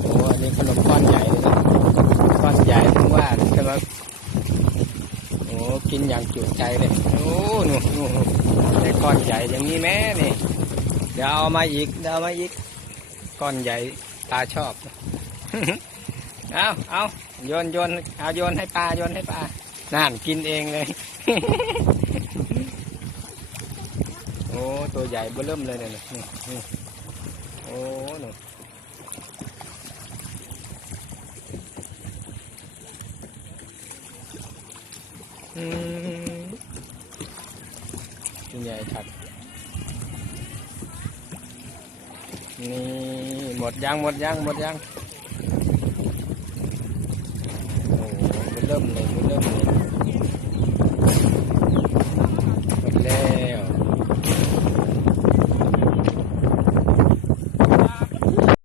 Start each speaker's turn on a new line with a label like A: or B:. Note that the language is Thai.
A: โอ้อันนี้ขนมก้อนใหญ่เลยนะก้อนใหญ่ถึงว่าใช่ไหมโอ้กินอย่างจุใจเลยโอ้หนูหนูหนูได้ก้อนใหญ่อย่างนี้แม่นี่เดี๋ยวเอามาอีกเดี๋ยวเอามาอีกก้อนใหญ่ตาชอบเอาเอาโยนโยนเอาโยนให้ปลาโยนให้ปลานั่นกินเองเลย โอ้ตัวใหญ่เบ้อเริ่มเลยเนี่ยนะโอ้หนู อืมตัวใหญ่ครัก นี่หมดยังหมดยังหมดยังโอ้เบ้อเริ่มเลยเบ้อเริ่มเลย